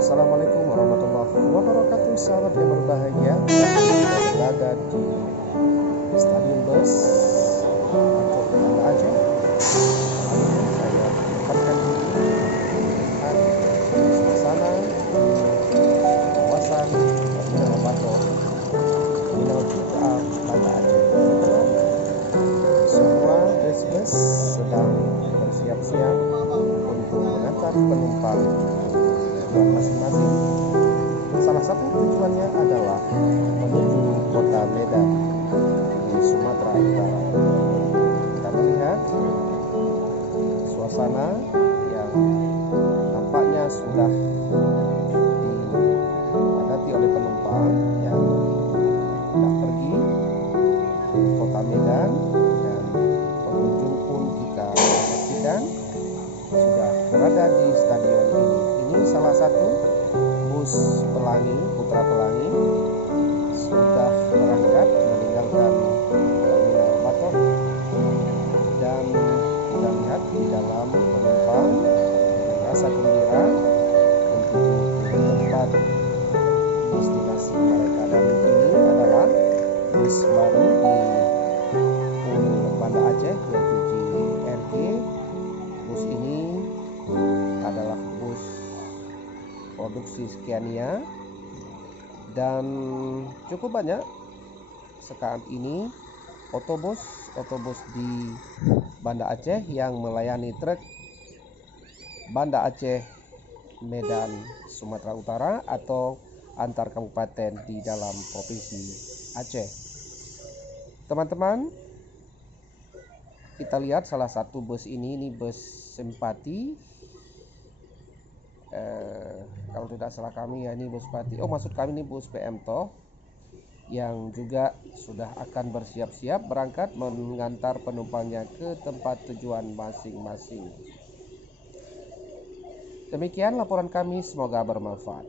Assalamualaikum warahmatullahi wabarakatuh, sahabat yang berbahagia. Saya berada di stadion bus untuk Banda Aceh. Saya tempatkan diri melihat suasana kawasan Terminal Batok, Terminal 2A Banda Aceh. Semua bus-bus sedang bersiap-siap untuk mengantar penumpang masing-masing. Salah satu tujuannya adalah menuju kota Medan di Sumatera Utara. Kita melihat suasana yang nampaknya sudah dipadati oleh penumpang yang hendak pergi ke kota Medan, dan pengunjung pun kita saksikan sudah berada di stadion ini. Ini salah satu bus Pelangi, Putra Pelangi, sudah berangkat meninggalkan Terminal Batok, dan kita lihat di dalam penumpang dengan rasa gembira menuju ke tempat destinasi mereka. Dan ini adalah bus baru di PUL Banda Aceh, yaitu JRG. Bus ini adalah bus produksi Scania dan cukup banyak sekarang ini otobus di Banda Aceh yang melayani truk Banda Aceh Medan Sumatera Utara atau antar kabupaten di dalam provinsi Aceh. Teman-teman, kita lihat salah satu bus ini bus Simpati. Kalau tidak salah kami ya, ini bus Pati. Maksud kami ini bus PM Toh, yang juga sudah akan bersiap-siap berangkat mengantar penumpangnya ke tempat tujuan masing-masing. Demikian laporan kami, semoga bermanfaat.